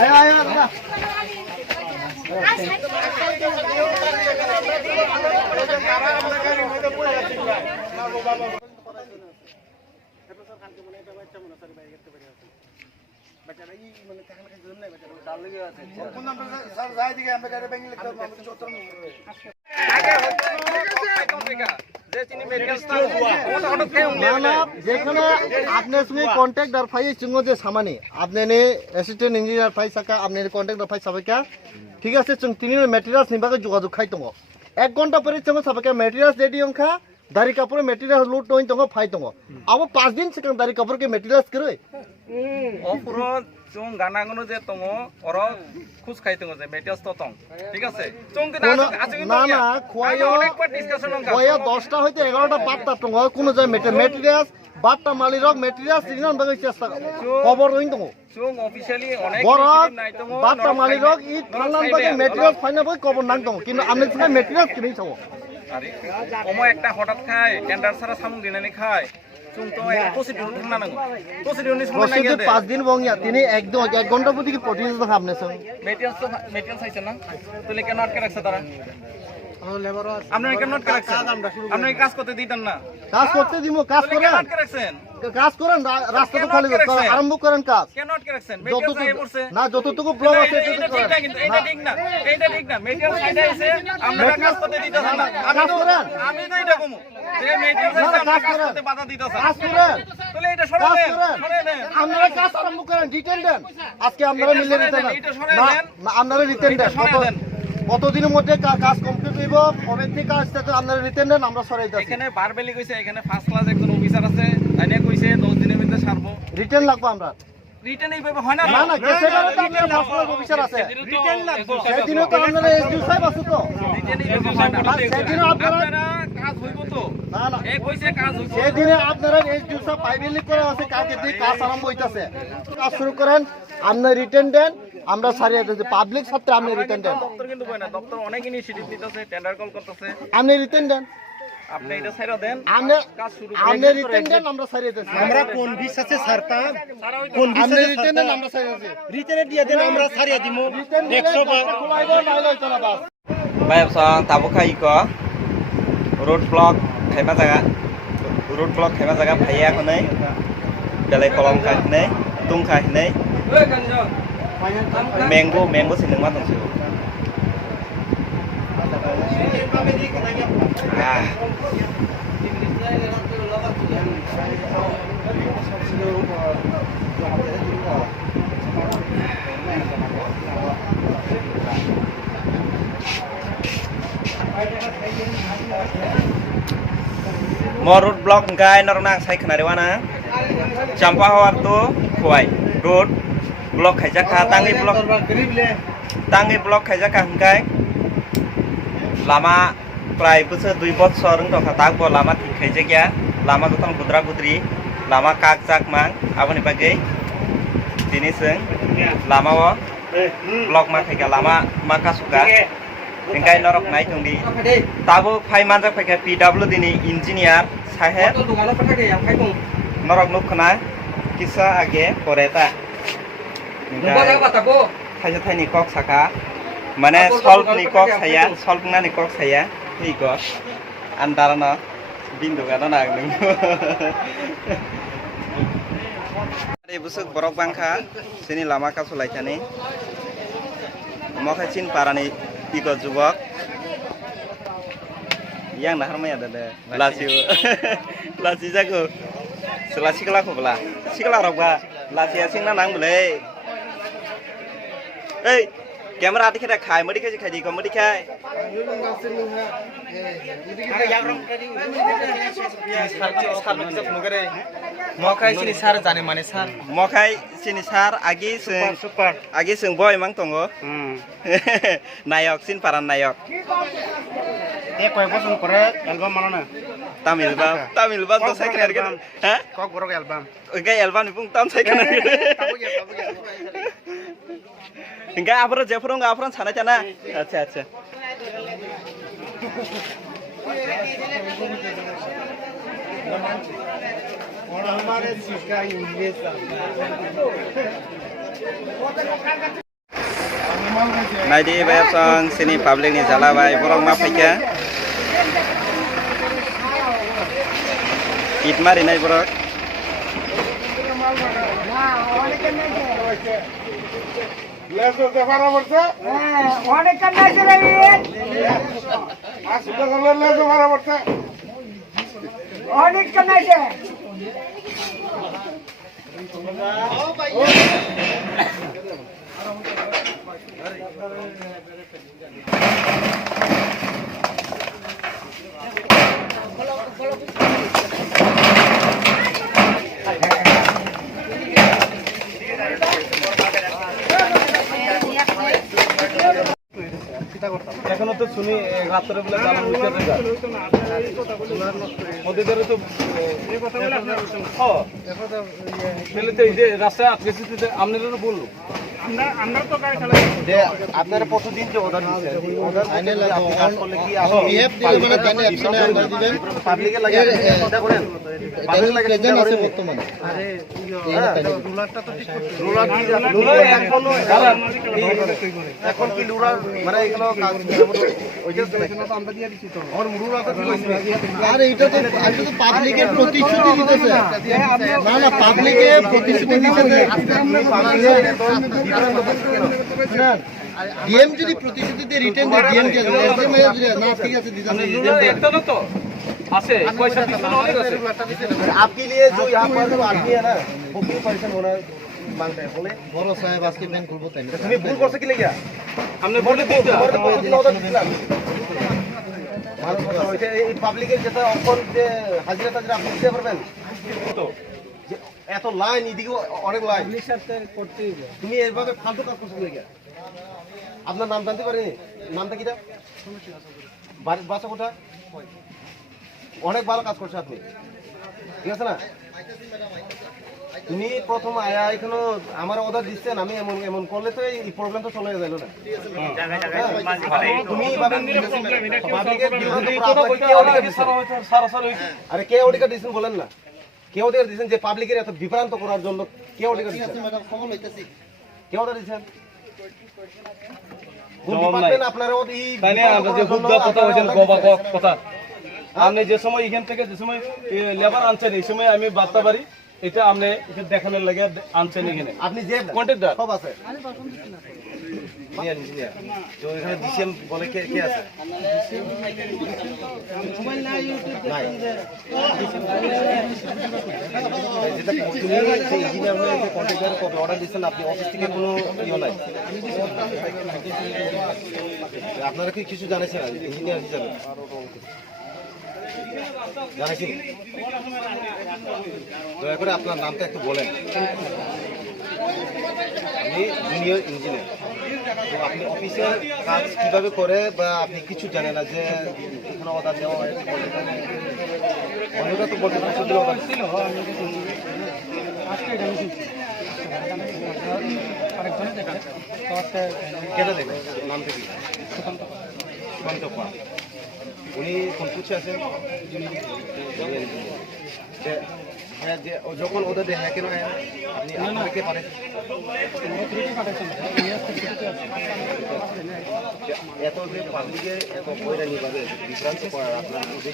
ayo ayo dadah. যেখানে আপনার সঙ্গে কন্ট্রাক্টর ফাই সঙ্গে যে সামানে আপনি অ্যাসিস্ট্যান্ট ইঞ্জিনিয়ার ফাই সাকা আপনি কন্ট্রাক্টর ফাই সাবাইকা ঠিক আছে जों তিনি মেটেরিয়ালস নিবাকে যোগাযোগ খাই দङ 1 ঘন্টা পরে जों সাবাইকা মেটেরিয়ালস রেডি অংখা दारि कापड़ मेटेरियल लूट टोइन तंगो फाइ तंगो अब 5 दिन सिगां दारि कापड़ के मेटेरियल्स करे ओ पुरो जों गानागनो जे तंगो और खुस खाइ तंगो जे मेटेरियल्स तो तंग ठीक আছে जों ना ना खोयो অনেক বার ডিসকাশন হল खोयो 10টা হইতে 11টা 12টা तंगो কোন যায় মেটেরিয়ালস 12টা মালিরক মেটেরিয়ালস সিগনাল বাগে চেষ্টা খবর হইন তंगो जों অফিশিয়ালি অনেক নাই তंगो 12টা মালিরক ই থানান বাগে মেটেরিয়ালস ফাইনা বাগে খবর নাং তंगो কিন্তু আমনে সঙ্গে মেটেরিয়ালস কিনেই ছাও আরে ওমো একটা হঠাৎ খায় টেন্ডার ছাড়া সামুং দিনানি খায় जों तो প্রসিডিউর থাকনা নাঙ্গো প্রসিডিউরনি সময় নাই গেছে 5 दिन বংয়া তিনি 1 ঘন্টা প্রতি কি প্রতিদিন তো আপনি সঙ্গে মেটেরিয়ালস আইছে না তাহলে কেন আটকে রাখছে তারা লেবার আপনারা কেন আটকে রাখছেন আপনারা কাজ করতে দিতেন না কাজ করতে দিমু কাজ করেন আটকে রাখছেন কাজ করেন রাস্তা তো খালি আরম্ভ করেন কাজ কেন আটকে রাখছেন মেটেরিয়ালস আই পড়ছে না যতটুকু ব্লক আছে এটা ঠিক না কিন্তু এটা ঠিক না মেটেরিয়ালস আইডা আইছে আমরা কাজ করতে দিতেছেন না আমি তো এটা কমু যে মেটেরিয়ালস আইছে কাজ করতে বাধা দিতেছেন কাজ করেন তাহলে এটা সরাবেন আপনারা কাজ আরম্ভ করেন রিটেন দেন আজকে আপনারা মিলে রিটেন না আপনারা রিটেন দেন কতদিনের মধ্যে কাজ কমপ্লিট হইব কবে থেকে আসতে তো আপনারা রিটেন দেন আমরা সরাই দিই এখানে বারবেলি কইছে এখানে ফার্স্ট ক্লাস একজন অফিসার আছে তাইনে কইছে 10 দিনের মধ্যে ছাড়বো রিটেন লাগবে আমরা রিটেন এইভাবে হয় না না না গেছে করে তো আপনারা ফার্স্ট ক্লাস অফিসার আছে রিটেন লাগবে সেদিনও তো আপনারা এসডি সাহেব আছে তো রিটেন এইভাবে হয় না সেদিনও আপনারা কাজ হইব তো না না এই কইছে কাজ হইব সেদিনে আপনারা এসডি সাহেব পাইবেলি করে আছে কালকে দিয়ে কাজ আরম্ভ হইতাছে কাজ শুরু করেন আপনারা রিটেন দেন আমরা সারিয়ে দিতে পাবলিক সাথে আপনি রিটেন দেন দপ্তর কিন্তু কই না দপ্তর অনেক ইনিশিয়েটিভ নিতেছে টেন্ডার কল করতেছে আপনি রিটেন দেন আপনি এটা ছাইরা দেন কাজ শুরু আপনি রিটেন দেন আমরা সারিয়ে দিতে আমরা কোন বিশ্বাসে ছাড়তা কোন আপনি বিশ্বাসে রিটেন দেন আমরা সারিয়ে দিতে রিটেনে দিয়ে দেন আমরা ছাড়িয়ে দিমু 100 বার খোলাইবো নাইলে হইতো না বাস Bayam sang tabu kai ko road block khaima jaga phaya ko nei belai kolom kai nei tung kai nei mango sinung ma tong su Mo road block gai nornang sai khnari wana champa hawar to khwai road block khaijaka tangi block khaijaka hangkai lama prai bochor 2 বছর rungtokha takbo lama thik khaijakya lama gotong gudra gudri lama kak jak mang aboni bagai tini seng lama o block ma khaika lama makasuka engkai norok nai tungdi tabo phai manjak phaika PW dini engineer sahet norok nukhna kisa age poreta thaija thaini kok saka mane solve ni kok na ni kok saya hi ko andarana bindu ga na nang busuk borok bangkha sini lama kasulaichani mokai chin parani iko jubok yang nahar maya dade lasiu lasi jago sela sikla ko bla sikla rok ba lasia singna nang bole ei camera ati khada khai modi khai di ko modi khai মখাই চিনি sir জানে মানে sir mokai sini sar agi sung boy mang tongo nayok sin paran nayok কয় বছর পরে album বানানো না tamil ba to sai kena kan ha কক বড় album Enggak album ni pun tam sai kena enggak apro jefro enggak apro sana cana acha acha Nai di bayar song sini public ni jala bai borong ma paika It mari nai borok এখনো তো শুনি রাত্রে বেলা জ্বালা হইতে নদীদের তো মেলে তো এই যে রাস্তায় আটকে আপনারা বললো যে আপনারা প্রতিদিন যে অর্ডার দিচ্ছেন অর্ডার আইনে আপনি কাজ করলে কি বিহেভ দিলে মানে তানে অ্যাকশনে আমরা দিবেন পাবলিকে লাগে চিন্তা করেন পাবলিক লাগে চিন্তা প্রেজেন্ট আছে করেন বর্তমানে রুলারটা তো ঠিক করতে এখন কি লুরার মানে এগুলো কাজ ওই যে আমরা দিয়ে দিচ্ছি তো আর রুলারটা কি হইছে আর এটা তো পাবলিকের প্রতিশ্রুতি দিতেছে না না পাবলিকের প্রতিশ্রুতি দিতেছে ডিএম যদি প্রতিশ্রুতি দিয়ে রিটার্ন দেয় ডিএম দিয়ে না ঠিক আছে দিতে একটা তো আছে পয়সা দিতে অনেক আছে आपके लिए जो यहाँ पर जो आदमी है ना वो क्यों परेशान होना मांगते हैं बोले বড় সাহেব আজকে ব্যাংক খুলবো তাই না তুমি ভুল করছো কি লেগে আপনি বলে দিতে এই পাবলিকের যেটা অফার যে হাজিরা টাজিরা আপনি দিতে পারবেন যে এত লাইন এদিকে অনেক লাইন তুমি এইভাবে ফালতু কাজ করছো লেগে আপনার নাম জানতে পারিনি নামটা কিটা বাড়ির বাসা কোথায় অনেক ভালো কাজ করছে আপনি ঠিক আছে না তুমি প্রথম আয়া এখানে আমার অর্ডার দিচ্ছেন আমি এমন এমন করলে তো এই প্রবলেম তো চলে গেল না তুমি আরে কে অধিকার দিচ্ছেন বলেন না কে অধিকার দিচ্ছেন যে পাবলিকের এত বিভ্রান্ত করার জন্য কে অধিকার দিচ্ছেন ম্যাডাম খবর লইতেছি কে অর্ডার দিচ্ছেন কোন ডিপার্টমেন্ট আপনারা এই তাইলে আমরা যে বুদ্ধ কথা হইছেন কথা আপনি যে সময় এখান থেকে যে সময় লেবার আনছেন এই সময় আমি বার্তা পারি এটা আপনি এটা দেখানোর লাগে আনছেন এখানে আপনি যে কন্ট্রাক্টর সব আছে ইঞ্জিনিয়ার তো এখানে ডিসিএম বলে কে কে আছে নাই যেটা তুমি সেই ইঞ্জিনিয়ার হয়ে যে কন্ট্রাক্টর কবে অর্ডার দিচ্ছেন আপনি অফিস থেকে কোনো ইয়ে নাই আপনারা কি কিছু জানেছেন ইঞ্জিনিয়ার হিসাবে জানেছি দয়া করে আপনার নামটা একটু বলেন আপনি জুনিয়র ইঞ্জিনিয়ার তো আপনি অফিসের কাজ কিভাবে করে বা আপনি কিছু জানেন না যে এখানে অর্ডার দেওয়া হয় অন্যটা তো বলতে পারছেন অর্ডার ছিল কেটে দেবেন নামটা কি সুকান্ত উনি কোন পুছে আছেন হ্যাঁ যে যখন ওদের দেয় হ্যাঁ কেন আপনি আপনাকে পারেন এত যে পাবলিকে এত বইটা নিয়ে বিভ্রান্ত করার আপনার